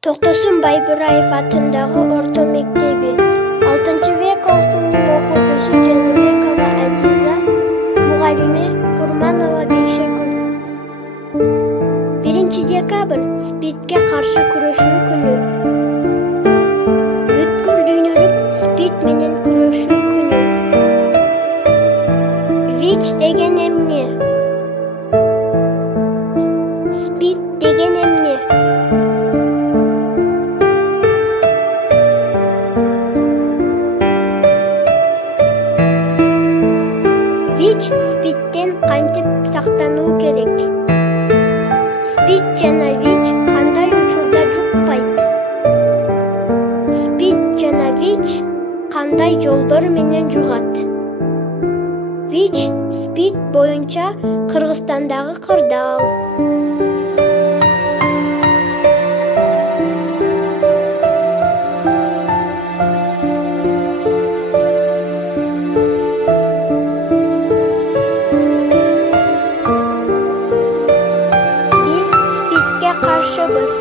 Токтосун Байбураев атындагы орто мектеби 6-В классынын окуучусу Жаныбекова Азиза, мугалими Курманова Бейшекүл. 1-декабрь СПИДке каршы күрөшүү күнү. Бүткүл дүйнөлүк СПИД менен күрөшүү күнү. ВИЧ деген эмне? СПИД деген эмне? ВИЧ СПИДтен кантип сактануу керек? СПИД жана ВИЧ кандай учурда жукпайт? СПИД жана ВИЧ кандай жолдор менен жугат? ВИЧ СПИД боюнча Кыргызстандагы кырдаал. Биз СПИДке каршыбыз.